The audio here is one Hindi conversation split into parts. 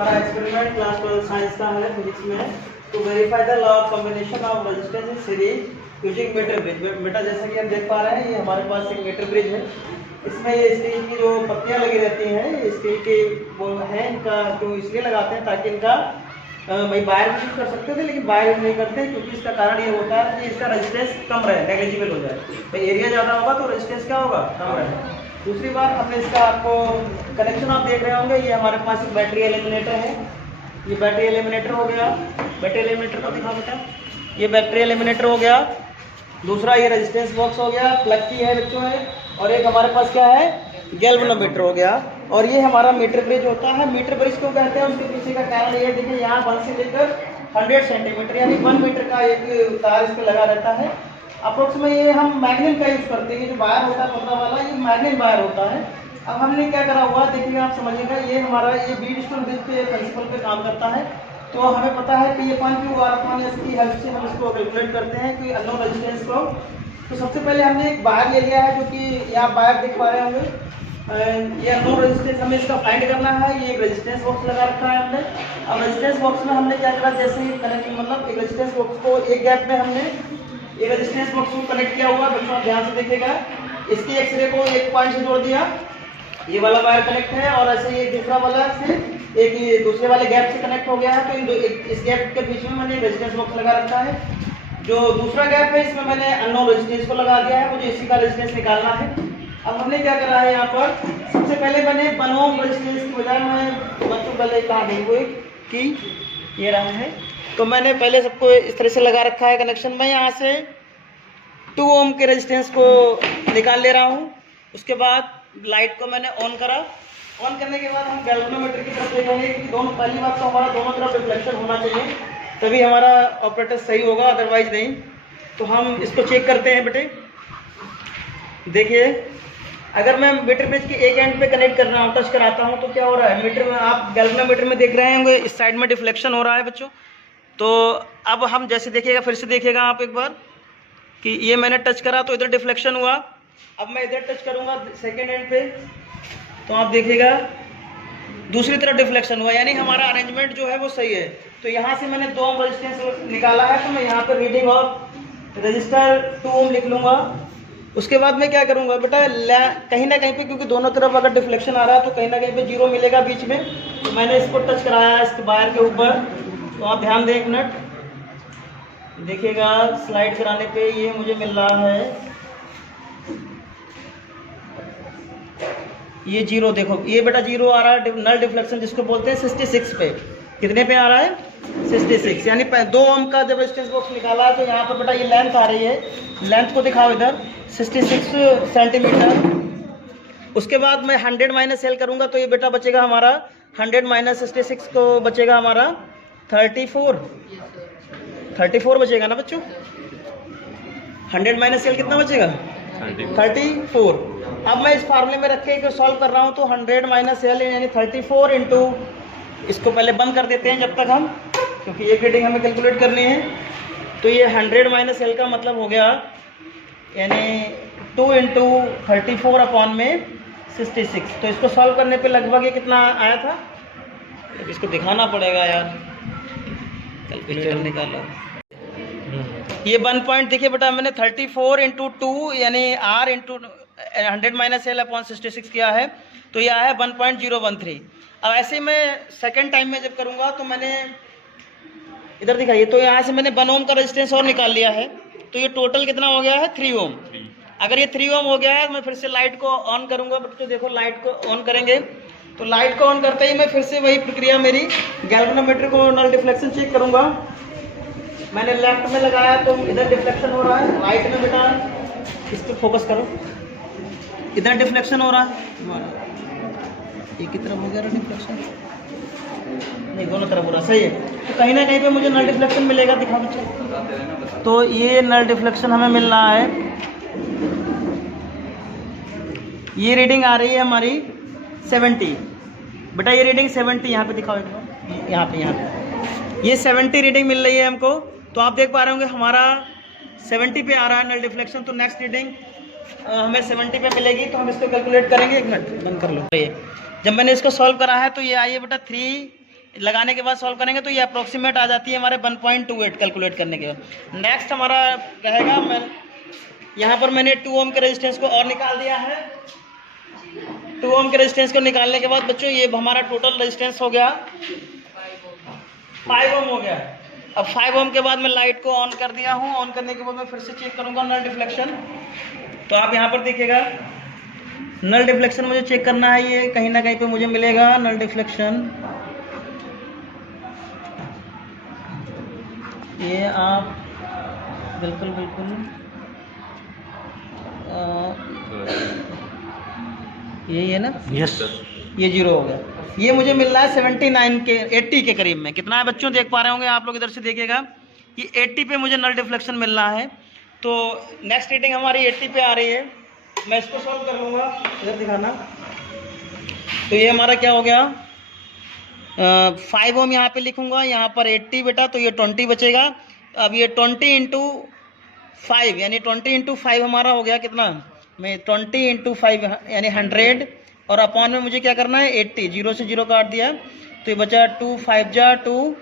हमारा एक्सपेरिमेंट क्लास 12 साइंस का है फिजिक्स में। तो verify the law of combination of resistance in series using metre bridge. बेटा जैसा कि हम देख पा रहे हैं, ये हमारे पास एक मीटर ब्रिज है। इसमें ये स्टील की जो पत्तियां लगी रहती हैं, स्टील की वो है, इनका जो इसलिए लगाते हैं ताकि इनका भाई बाहर यूज कर सकते थे, लेकिन बाहर यूज नहीं करते क्योंकि इसका कारण ये होता है कि इसका रेजिस्टेंस कम रहे, नेग्लिजिबल हो जाए। भाई एरिया ज़्यादा होगा तो रेजिस्टेंस क्या होगा, कम रहे। दूसरी बात, हमने इसका आपको कनेक्शन आप देख रहे होंगे, ये हमारे पास एक बैटरी एलिमिनेटर है। ये बैटरी एलिमिनेटर हो गया। बैटरी एलिमिनेटर को दिखा बेटा, ये बैटरी एलिमिनेटर हो गया। दूसरा ये रेजिस्टेंस बॉक्स हो गया, प्लग की है बच्चों है। और एक हमारे पास क्या है, गैल्वेनोमीटर हो गया। और ये हमारा मीटर ब्रिज होता है। मीटर ब्रिज क्यों कहते हैं, उसके पीछे का कारण ये देखिए, यहाँ 1 से लेकर 100 सेंटीमीटर यानी 1 मीटर का एक तार इस पर लगा रहता है। अप्रोक्स में ये हम मैग्नेट का यूज करते हैं। ये जो वायर होता है पतला वाला, ये मैग्नेट वायर होता है। अब हमने क्या करा हुआ देखिएगा, आप समझिएगा, ये हमारा ये बीड स्टोन ब्रिज पे प्रिंसिपल पे काम करता है। तो हमें पता है कि ये 1Q/S की हेल्प से हम इसको कैलकुलेट करते हैं कि अननोन रेजिस्टेंस को। तो सबसे पहले हमने एक वायर ले लिया है, जो कि यहाँ वायर देख पा रहे होंगे। ये अननोन रेजिस्टेंस हमें इसका फाइंड करना है। ये एक रेजिस्टेंस बॉक्स लगा रखा है हमने। अब रेजिस्टेंस बॉक्स में हमने क्या करा, जैसे ही कनेक्ट मतलब एक रेजिस्टेंस बॉक्स को एक गैप में हमने ये रेजिस्टेंस बॉक्स को कनेक्ट किया हुआ। बच्चों ध्यान से देखिएगा, इसकी एक्सरे को एक पॉइंट से जोड़ दिया, ये वाला वायर कनेक्ट है। और ऐसे ये दूसरा वाला से एक ये दूसरे वाले गैप से कनेक्ट हो गया है। तो इन इस गैप के बीच में मैंने रेजिस्टेंस बॉक्स लगा रखा है। जो दूसरा गैप है, इसमें मैंने अननोन रेजिस्टेंस को लगा दिया है। मुझे इसी का रेजिस्टेंस निकालना है। अब हमने क्या करा है, यहाँ पर सबसे पहले मैंने 1 ओम रेजिस्टेंस की बजाय मैं बच्चों पहले कहा देखो कि ये रहा है, तो मैंने पहले सबको इस तरह से लगा रखा है कनेक्शन। मैं यहाँ से 2 ओम के रेजिस्टेंस को निकाल ले रहा हूँ। उसके बाद लाइट को मैंने ऑन करा। ऑन करने के बाद हम गैल्वेनोमीटर की तरफ देखेंगे कि दोनों, पहली बात तो हमारा दोनों तरफ रिफ्लेक्शन होना चाहिए, तभी हमारा ऑपरेटर सही होगा, अदरवाइज नहीं। तो हम इसको चेक करते हैं बेटे। देखिए, अगर मैं मीटर ब्रिज के एक एंड पे कनेक्ट कर रहा हूँ, टच कराता हूँ, तो क्या हो रहा है, मीटर में आप गैल्वेनोमीटर में देख रहे होंगे, इस साइड में डिफ्लेक्शन हो रहा है बच्चों। तो अब हम जैसे देखिएगा, फिर से देखिएगा आप एक बार कि ये मैंने टच करा तो इधर डिफ्लेक्शन हुआ। अब मैं इधर टच करूँगा सेकेंड एंड पे, तो आप देखिएगा दूसरी तरफ डिफ्लेक्शन हुआ, यानी हमारा अरेंजमेंट जो है वो सही है। तो यहाँ से मैंने 2 ओम रेजिस्टेंस निकाला है, तो मैं यहाँ पर रीडिंग ऑफ रजिस्टर 2 ओम लिख लूँगा। उसके बाद मैं क्या करूँगा बेटा, कहीं ना कहीं पे, क्योंकि दोनों तरफ अगर डिफ्लेक्शन आ रहा है तो कहीं ना कहीं पे 0 मिलेगा बीच में। तो मैंने इसको टच कराया है इस वायर के ऊपर। तो आप ध्यान दें, एक मिनट देखिएगा, स्लाइड कराने पे ये मुझे मिल रहा है, ये 0 देखो, ये बेटा 0 आ रहा है, नल डिफ्लेक्शन जिसको बोलते हैं 66 पे। कितने पे आ रहा है, 66, यानी 2 ओम का जब रेजिस्टेंस बॉक्स निकाला है, तो यहाँ पर बेटा ये लेंथ आ रही है, लेंथ को दिखाओ इधर, 66 सेंटीमीटर। उसके बाद मैं 100 माइनस एल करूँगा, तो ये बेटा बचेगा हमारा 100 माइनस 66 को बचेगा हमारा 34 बचेगा ना बच्चों। 100 माइनस एल कितना बचेगा, 34। अब मैं इस फार्मूले में रख के सॉल्व कर रहा हूँ, तो 100 माइनस एल यानी 34 इंटू, इसको पहले बंद कर देते हैं जब तक हम, क्योंकि एक रीडिंग हमें कैलकुलेट करनी है। तो ये 100 माइनस एल का मतलब हो गया यानी 2 इंटू 34 अपॉन में 66। तो इसको सॉल्व करने पे लगभग ये कितना आया था, इसको दिखाना पड़ेगा यार, कैलकुलेटर निकाला। ये 1 पॉइंट देखिए बेटा, मैंने 34 इंटू 2 यानी R into 100 minus L upon 66 किया है, तो यह है 1.013। अब ऐसे ही मैं सेकेंड टाइम में जब करूँगा, तो मैंने इधर दिखाइए, तो यहाँ से मैंने 1 ओम का रेजिस्टेंस और निकाल लिया है। तो ये टोटल कितना हो गया है, 3 ओम। अगर ये 3 ओम हो गया है, मैं फिर से लाइट को ऑन करूँगा। बच्चों देखो, लाइट को ऑन करेंगे, तो लाइट को ऑन करते ही मैं फिर से वही प्रक्रिया मेरी, गैल्वेनोमीटर को नल डिफ्लेक्शन चेक करूँगा। मैंने लेफ्ट में लगाया तो इधर डिफ्लेक्शन हो रहा है, राइट में बेटा इस पर फोकस करो, इधर डिफ्लेक्शन हो रहा है, एक ही तरफ हो गया डिफ्लेक्शन, नहीं दोनों तरफ हो रहा, सही है। तो कहीं ना कहीं पे मुझे नल डिफ्लेक्शन मिलेगा, दिखा बच्चे। तो ये नल डिफ्लेक्शन हमें मिल रहा है, ये रीडिंग आ रही है हमारी 70 बेटा, ये रीडिंग 70 यहाँ पे दिखाओ, यहाँ पे ये 70 रीडिंग मिल रही है हमको। तो आप देख पा रहे होंगे हमारा 70 पे आ रहा है नल डिफ्लेक्शन। तो नेक्स्ट रीडिंग हमें 70 पे मिलेगी, तो हम इसको कैलकुलेट करेंगे। एक मिनट बंद कर लो। जब मैंने इसको सॉल्व करा है, तो ये आई है बेटा 3 लगाने के बाद सॉल्व करेंगे तो ये अप्रोक्सीमेट आ जाती है हमारे 1.28 कैलकुलेट करने के बाद। नेक्स्ट हमारा रहेगा, मैं यहाँ पर मैंने 2 ओम के रेजिस्टेंस को और निकाल दिया है। 2 ओम के रेजिस्टेंस को निकालने के बाद बच्चों ये हमारा टोटल रेजिस्टेंस हो गया 5 ओम हो गया। अब 5 ओम के बाद मैं लाइट को ऑन कर दिया हूँ। ऑन करने के बाद मैं फिर से चेक करूँगा नल डिफ्लेक्शन। तो आप यहाँ पर देखिएगा नल डिफ्लेक्शन मुझे चेक करना है, ये कहीं ना कहीं पे मुझे मिलेगा नल डिफ्लेक्शन। ये आप बिल्कुल यही है ना? यस। ये 0 हो गया। ये मुझे मिल रहा है 79 के 80 के करीब में। कितना है बच्चों देख पा रहे होंगे आप लोग, इधर से देखिएगा ये 80 पे मुझे नल डिफ्लेक्शन मिल रहा है। तो नेक्स्ट रीडिंग हमारी 80 पे आ रही है। मैं इसको सॉल्व कर लूँगा, इधर दिखाना। तो ये हमारा क्या हो गया 5 ओम यहाँ पे लिखूंगा, यहाँ पर 80 बेटा, तो ये 20 बचेगा। अब ये 20 इंटू 5 यानी 20 इंटू 5 हमारा हो गया कितना, मैं 20 इंटू 5 यानी 100 और अपॉन में मुझे क्या करना है 80, 0 से 0 काट दिया तो ये बचा 2 5 जा 2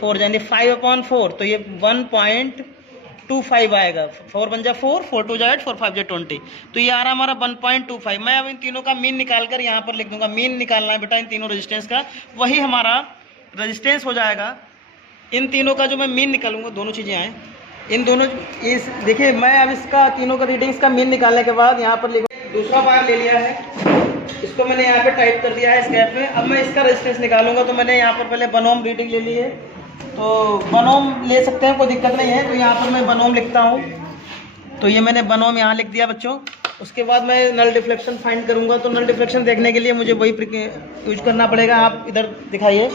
4 यानी 5/4, तो ये 1.25 आएगा। 4 बन जा 4, 4 2 जा 8, 4 5 जा 20, तो ये आ रहा हमारा 1.25। मैं अब इन तीनों का मीन निकाल कर यहाँ पर लिख दूंगा। मीन निकालना है बेटा इन तीनों रेजिस्टेंस का, वही हमारा रेजिस्टेंस हो जाएगा। इन तीनों का जो मैं मीन निकालूंगा, दोनों चीज़ें आए इन दोनों, इस देखिए मैं अब इसका तीनों का रीडिंग्स का मीन निकालने के बाद यहाँ पर लिखूँ। दूसरा बार ले लिया है, इसको मैंने यहाँ पे टाइप कर दिया है इस गैप में। अब मैं इसका रेजिस्टेंस निकालूंगा, तो मैंने यहाँ पर पहले 1 ओम रीडिंग ले ली है, तो 1 ओम ले सकते हैं, कोई दिक्कत नहीं है। तो यहाँ पर मैं 1 ओम लिखता हूँ, तो ये मैंने 1 ओम यहाँ लिख दिया बच्चों। उसके बाद मैं नल डिफ्लेक्शन फाइंड करूँगा। तो नल डिफ्लेक्शन देखने के लिए मुझे वही यूज करना पड़ेगा। आप इधर दिखाइए,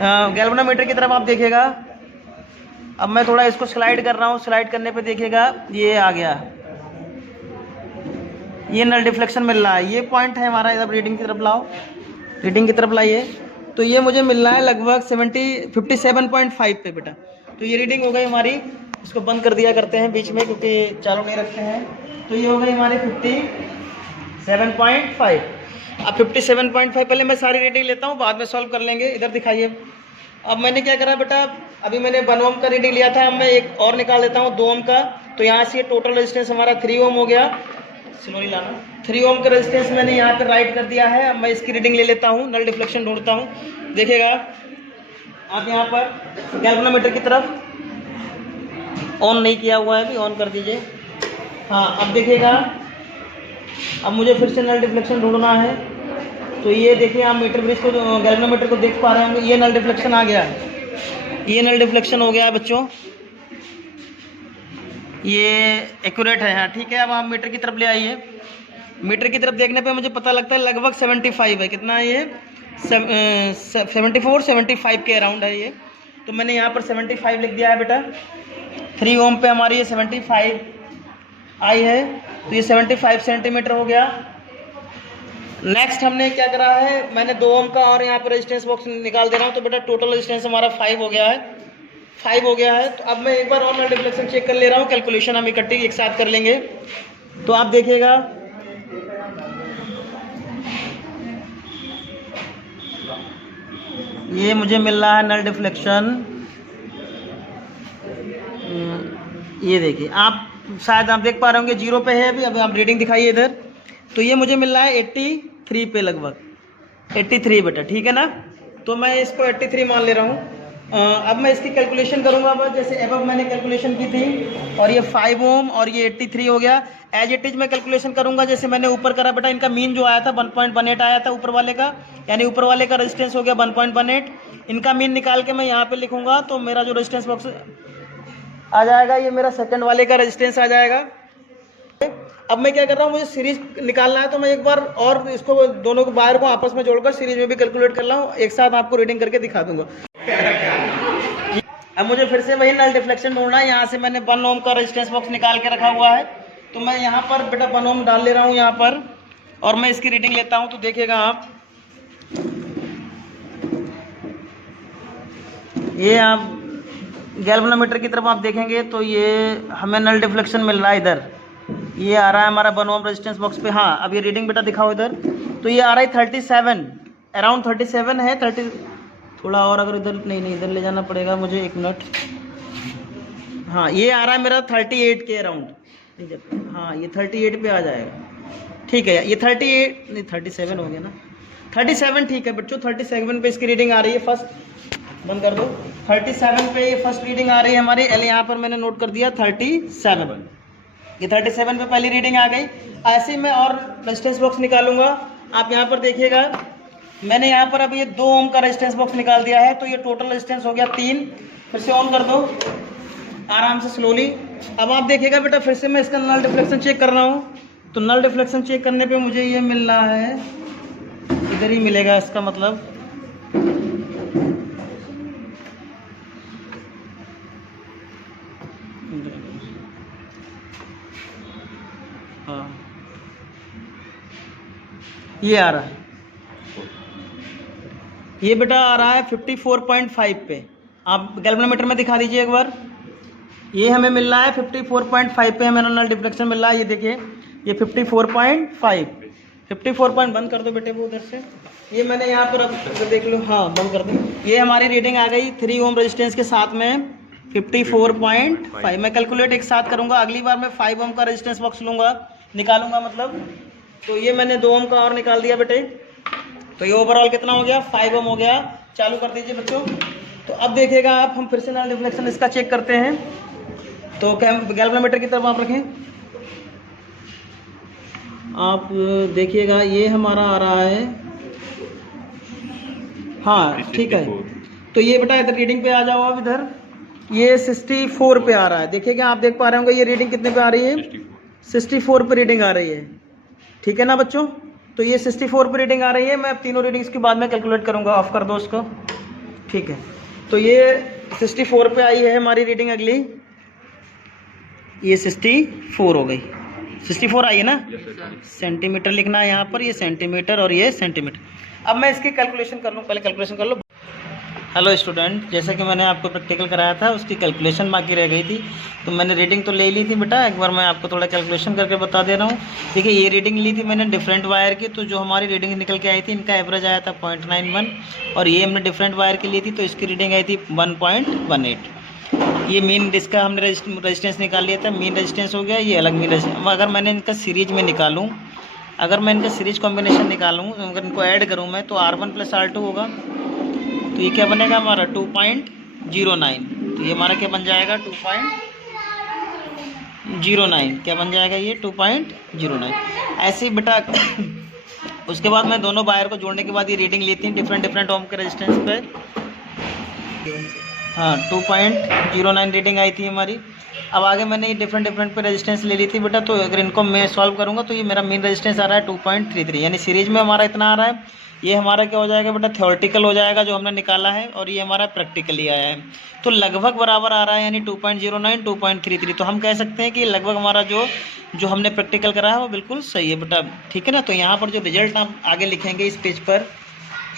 गैल्वेनोमीटर की तरफ आप देखिएगा। अब मैं थोड़ा इसको स्लाइड कर रहा हूँ, स्लाइड करने पे देखिएगा ये आ गया, ये नल डिफ्लेक्शन मिल रहा है। ये पॉइंट है हमारा, इधर रीडिंग की तरफ लाओ, रीडिंग की तरफ लाइए। तो ये मुझे मिल रहा है लगभग 57.5 पे बेटा। तो ये रीडिंग हो गई हमारी। इसको बंद कर दिया करते हैं बीच में, क्योंकि चालू नहीं रखते हैं। तो ये हो गई हमारी 57.5। अब 57.5 पहले मैं सारी रीडिंग लेता हूँ, बाद में सॉल्व कर लेंगे। इधर दिखाइए। अब मैंने क्या करा बेटा, अभी मैंने 1 ओम का रीडिंग लिया था, अब मैं एक और निकाल लेता हूँ 2 ओम का। तो यहाँ से टोटल रेजिस्टेंस हमारा 3 ओम हो गया। स्लोली लाना। 3 ओम का रेजिस्टेंस मैंने यहाँ पे राइट कर दिया है। अब मैं इसकी रीडिंग ले लेता हूँ, नल डिफ्लेक्शन ढूंढता हूँ। देखिएगा आप यहाँ पर गैल्वेनोमीटर की तरफ, ऑन नहीं किया हुआ है, अभी ऑन कर दीजिए। हाँ अब देखिएगा, अब मुझे फिर से नल डिफ्लेक्शन ढूंढना है। तो ये देखिए आप मीटर ब्रिज को, गैल्वेनोमीटर को देख पा रहे होंगे, ये नल डिफ्लेक्शन आ गया है, ये नल डिफ्लेक्शन हो गया है बच्चों, ये एक्यूरेट है। हाँ ठीक है। अब आप मीटर की तरफ ले आइए। मीटर की तरफ देखने पे मुझे पता लगता है लगभग 75 है। कितना है ये 74 75 के अराउंड है ये। तो मैंने यहाँ पर 75 लिख दिया है बेटा। 3 ओम पे हमारी ये 75 आई है, तो ये 75 सेंटीमीटर हो गया। नेक्स्ट हमने क्या करा है, मैंने 2 ओम का और यहाँ पर रेजिस्टेंस बॉक्स निकाल दे रहा हूँ। तो बेटा टोटल रेजिस्टेंस हमारा 5 हो गया है, 5 हो गया है। तो अब मैं एक बार और नल डिफ्लेक्शन चेक कर ले रहा हूँ, कैलकुलेशन हम इकट्ठी एक साथ कर लेंगे। तो आप देखिएगा, ये मुझे मिल रहा है नल डिफ्लेक्शन, ये देखिए आप शायद आप देख पा रहे होंगे 0 पे है अभी। अब आप रीडिंग दिखाइए इधर। तो ये मुझे मिल रहा है 83 पे, लगभग 83 बेटा, ठीक है ना। तो मैं इसको 83 मान ले रहा हूँ। अब मैं इसकी कैलकुलेशन करूँगा। अब जैसे अब मैंने कैलकुलेशन की थी, और ये 5 ओम और ये 83 हो गया। एज इट इज मैं कैलकुलेशन करूँगा जैसे मैंने ऊपर करा बेटा। इनका मीन जो आया था 1.18 आया था ऊपर वाले का, यानी ऊपर वाले का रेजिस्टेंस हो गया 1.18। इनका मीन निकाल के मैं यहाँ पे लिखूँगा, तो मेरा जो रेजिस्टेंस बॉक्स आ जाएगा, ये मेरा सेकंड वाले का रेजिस्टेंस आ जाएगा। अब मैं क्या कर रहा हूँ, मुझे सीरीज निकालना है। तो मैं एक बार और इसको दोनों को वायर को आपस में जोड़कर सीरीज में भी कैलकुलेट कर रहा हूँ, एक साथ आपको रीडिंग करके दिखा दूंगा। अब मुझे फिर से वही नल डिफ्लेक्शन ढूंढना है। यहाँ से मैंने 1 ओम का रेजिस्टेंस बॉक्स निकाल के रखा हुआ है। तो मैं यहाँ पर बेटा 1 ओम डाल ले रहा हूँ यहाँ पर, और मैं इसकी रीडिंग लेता हूँ। तो देखिएगा आप, ये आप गैल्वेनोमीटर की तरफ आप देखेंगे तो ये हमें नल डिफ्लेक्शन मिल रहा है इधर। ये आ रहा है हमारा 1 ओम रेजिस्टेंस बॉक्स पे। हाँ अब ये रीडिंग बेटा दिखाओ इधर। तो ये आ रहा है 37, अराउंड 37 है, थोड़ा और अगर इधर नहीं इधर ले जाना पड़ेगा मुझे, 1 मिनट। हाँ ये आ रहा है मेरा 38 के अराउंड। हाँ ये 38 पे आ जाएगा, ठीक है। ये 38 नहीं 37 हो गया ना, 37 ठीक है बच्चों। 37 पे इसकी रीडिंग आ रही है फर्स्ट, बंद कर दो। 37 पे ये फर्स्ट रीडिंग आ रही है हमारी। एल यहाँ पर मैंने नोट कर दिया 37, ये 37 पे पहली रीडिंग आ गई। ऐसे ही मैं और रेजिस्टेंस बॉक्स निकालूंगा। आप यहाँ पर देखिएगा मैंने यहाँ पर अभी ये 2 ओम का रेजिस्टेंस बॉक्स निकाल दिया है, तो ये टोटल रेजिस्टेंस हो गया 3। फिर से ऑन कर दो आराम से स्लोली। अब आप देखिएगा बेटा फिर से मैं इसका नल डिफ्लेक्शन चेक कर रहा हूँ, तो नल डिफ्लेक्शन चेक करने पे मुझे ये मिल रहा है, इधर ही मिलेगा इसका मतलब। हाँ ये आ रहा है, ये बेटा आ रहा है 54.5 पे। आप गैल्वेनोमीटर में दिखा दीजिए एक बार। ये हमें मिल रहा है 54.5 पे हमें नल डिफ्लेक्शन मिल रहा है। ये देखिए ये 54.5, 54 पॉइंट बंद कर दो बेटे वो उधर से। ये मैंने यहाँ पर अब देख लो, हाँ बंद कर दो। ये हमारी रीडिंग आ गई 3 ओम रेजिस्टेंस के साथ में 54.5। मैं कैलकुलेट एक साथ करूँगा, अगली बार मैं 5 ओम का रेजिस्टेंस बॉक्स लूँगा, निकालूंगा मतलब। तो ये मैंने 2 ओम का और निकाल दिया बेटे, तो ये ओवरऑल कितना हो गया 5 ओम हो गया। चालू कर दीजिए बच्चों। तो अब देखिएगा आप, हम फिर से नल डिफ्लेक्शन इसका चेक करते हैं। तो गैल्वेनोमीटर की तरफ आप रखें, आप देखिएगा ये हमारा आ रहा है, हाँ ठीक है। तो ये बेटा इधर रीडिंग पे आ जाओ अब इधर, ये 64 पे आ रहा है। देखिएगा आप देख पा रहे होंगे ये रीडिंग कितने पे आ रही है, 64 पे रीडिंग आ रही है, ठीक है ना बच्चों। तो ये 64 पे रीडिंग आ रही है। मैं अब तीनों रीडिंग्स के बाद में कैलकुलेट करूँगा, ऑफ कर दो उसको, ठीक है। तो ये 64 पे आई है हमारी रीडिंग अगली, ये 64 हो गई, 64 आई है ना। सेंटीमीटर लिखना है यहाँ पर, ये सेंटीमीटर और ये सेंटीमीटर। अब मैं इसकी कैलकुलेशन कर लूँ, पहले कैलकुलेशन कर लो। हेलो स्टूडेंट, जैसे कि मैंने आपको प्रैक्टिकल कराया था उसकी कैलकुलेशन बाकी रह गई थी, तो मैंने रीडिंग तो ले ली थी बेटा। एक बार मैं आपको थोड़ा कैलकुलेशन करके बता दे रहा हूँ। देखिए ये रीडिंग ली थी मैंने डिफरेंट वायर की, तो जो हमारी रीडिंग निकल के आई थी इनका एवरेज आया था 0.91, और ये हमने डिफरेंट वायर की ली थी तो इसकी रीडिंग आई थी 1.18। ये मेन इसका हमने रेजिस्टेंस निकाल लिया था, मेन रेजिस्टेंस हो गया, ये अलग मेन रेजिस्टेंस। अगर मैंने इनका सीरीज में निकालूँ, अगर मैं इनका सीरीज कॉम्बिनेशन निकालूँ, अगर इनको ऐड करूँ मैं, तो R1 + R2 होगा, तो ये क्या बनेगा हमारा 2.09। तो ये हमारा क्या बन जाएगा 2.09, क्या बन जाएगा ये 2.09। ऐसे ही बेटा उसके बाद मैं दोनों वायर को जोड़ने के बाद ये रीडिंग लेती हूँ डिफरेंट ओम के रेजिस्टेंस पे। हाँ 2.09 रीडिंग आई थी हमारी। अब आगे मैंने ये डिफरेंट पे रेजिस्टेंस ले ली थी बेटा, तो अगर इनको मैं सॉल्व करूँगा तो ये मेरा मेन रेजिस्टेंस आ रहा है 2.33, यानी सीरीज में हमारा इतना आ रहा है। ये हमारा क्या हो जाएगा बेटा, थ्योरेटिकल हो जाएगा जो हमने निकाला है, और ये हमारा प्रैक्टिकली आया है, तो लगभग बराबर आ रहा है, यानी 2.09 2.33। तो हम कह सकते हैं कि लगभग हमारा जो हमने प्रैक्टिकल करा है वो बिल्कुल सही है बेटा, ठीक है ना। तो यहाँ पर जो रिजल्ट आप आगे लिखेंगे इस पेज पर,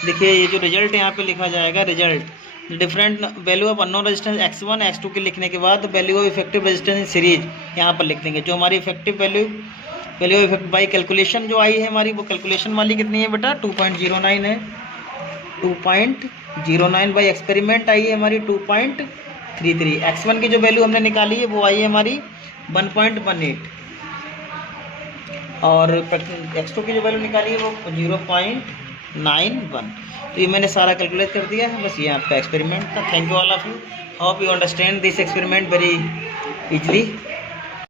देखिए ये जो रिजल्ट यहाँ पे लिखा जाएगा, result different value of unknown resistance x1 x2 के लिखने के बाद value of effective resistance in series यहाँ पर लिख देंगे। जो हमारी effective value of effect by calculation जो आई है हमारी, वो कैलकुलेशन वाली कितनी है बेटा 2.09 है, 2.09 बाई एक्सपेरिमेंट आई है हमारी 2.33। x1 की जो वैल्यू हमने निकाली है वो आई है हमारी 1.18, और x2 की जो वैल्यू निकाली है वो 0.91। तो ये मैंने सारा कैलकुलेट कर दिया है, बस ये आपका एक्सपेरिमेंट था। Thank you all of you, hope you understand this experiment very easily.